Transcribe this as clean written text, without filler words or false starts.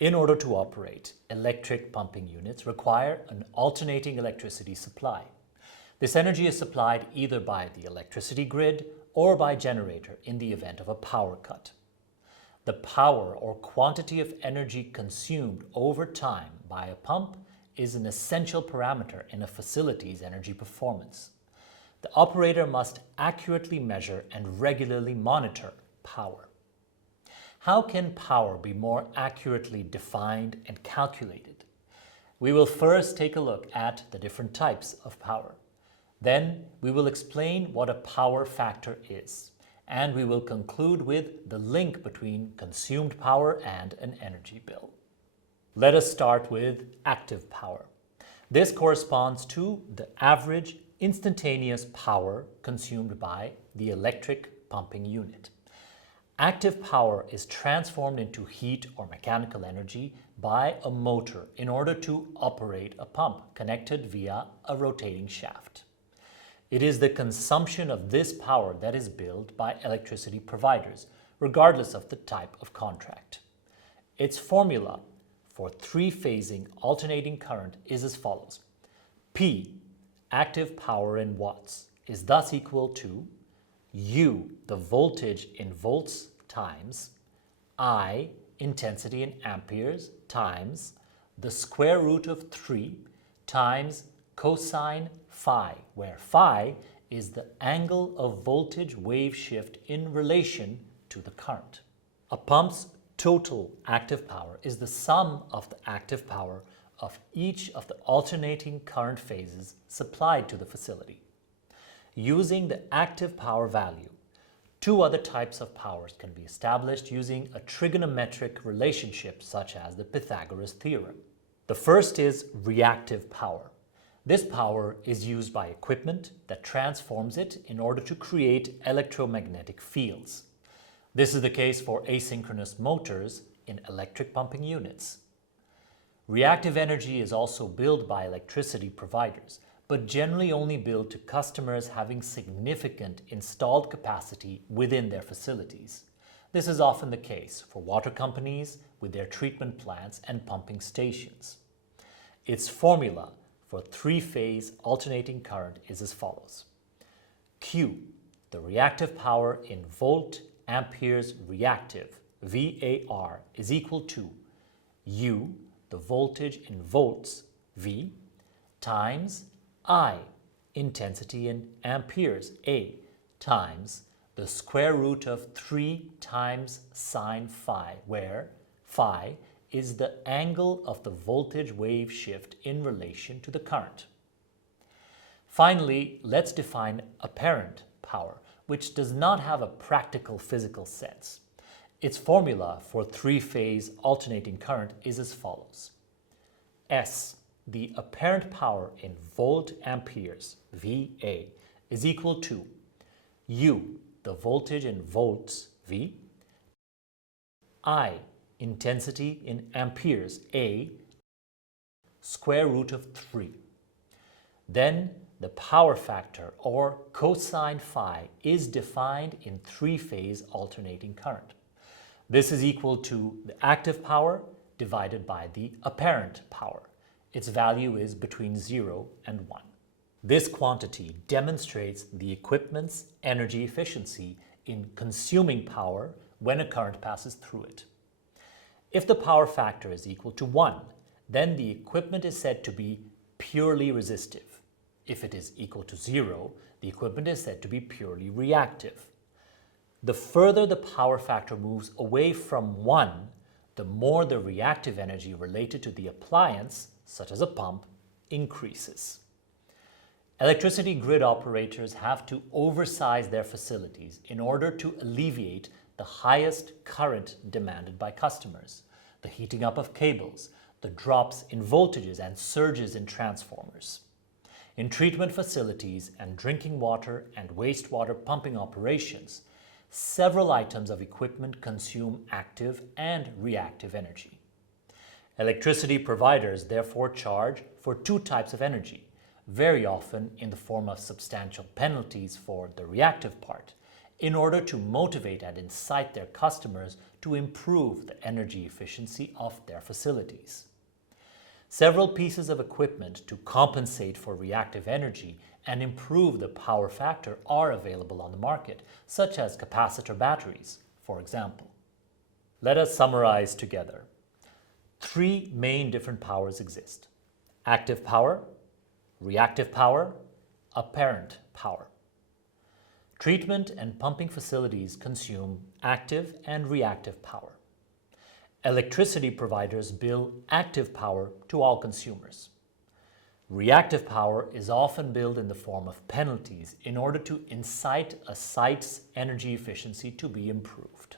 In order to operate, electric pumping units require an alternating electricity supply. This energy is supplied either by the electricity grid or by generator in the event of a power cut. The power or quantity of energy consumed over time by a pump is an essential parameter in a facility's energy performance. The operator must accurately measure and regularly monitor power. How can power be more accurately defined and calculated? We will first take a look at the different types of power. Then we will explain what a power factor is, and we will conclude with the link between consumed power and an energy bill. Let us start with active power. This corresponds to the average instantaneous power consumed by the electric pumping unit. Active power is transformed into heat or mechanical energy by a motor in order to operate a pump connected via a rotating shaft. It is the consumption of this power that is billed by electricity providers, regardless of the type of contract. Its formula for three-phasing alternating current is as follows. P, active power in watts, is thus equal to U, the voltage in volts, times I, intensity in amperes, times the square root of 3 times cosine phi, where phi is the angle of voltage wave shift in relation to the current. A pump's total active power is the sum of the active power of each of the alternating current phases supplied to the facility. Using the active power value, two other types of powers can be established using a trigonometric relationship such as the Pythagoras theorem. The first is reactive power. This power is used by equipment that transforms it in order to create electromagnetic fields. This is the case for asynchronous motors in electric pumping units. Reactive energy is also billed by electricity providers, but generally only billed to customers having significant installed capacity within their facilities. This is often the case for water companies with their treatment plants and pumping stations. Its formula for three-phase alternating current is as follows. Q, the reactive power in volt amperes reactive, VAR, is equal to U, the voltage in volts, V, times I, intensity in amperes, A, times the square root of 3 times sine phi, where phi is the angle of the voltage wave shift in relation to the current. Finally, let's define apparent power, which does not have a practical physical sense. Its formula for three-phase alternating current is as follows. S, the apparent power in volt amperes, VA, is equal to U, the voltage in volts, V, I, intensity in amperes, A, square root of 3. Then the power factor, or cosine phi, is defined in three-phase alternating current. This is equal to the active power divided by the apparent power. Its value is between 0 and 1. This quantity demonstrates the equipment's energy efficiency in consuming power when a current passes through it. If the power factor is equal to 1, then the equipment is said to be purely resistive. If it is equal to 0, the equipment is said to be purely reactive. The further the power factor moves away from 1, the more the reactive energy related to the appliance, such as a pump, increases. Electricity grid operators have to oversize their facilities in order to alleviate the highest current demanded by customers, the heating up of cables, the drops in voltages and surges in transformers. In treatment facilities and drinking water and wastewater pumping operations, several items of equipment consume active and reactive energy. Electricity providers therefore charge for two types of energy, very often in the form of substantial penalties for the reactive part, in order to motivate and incite their customers to improve the energy efficiency of their facilities. Several pieces of equipment to compensate for reactive energy and improve the power factor are available on the market, such as capacitor batteries, for example. Let us summarize together. 3 main different powers exist: active power, reactive power, apparent power. Treatment and pumping facilities consume active and reactive power. Electricity providers bill active power to all consumers. Reactive power is often billed in the form of penalties in order to incite a site's energy efficiency to be improved.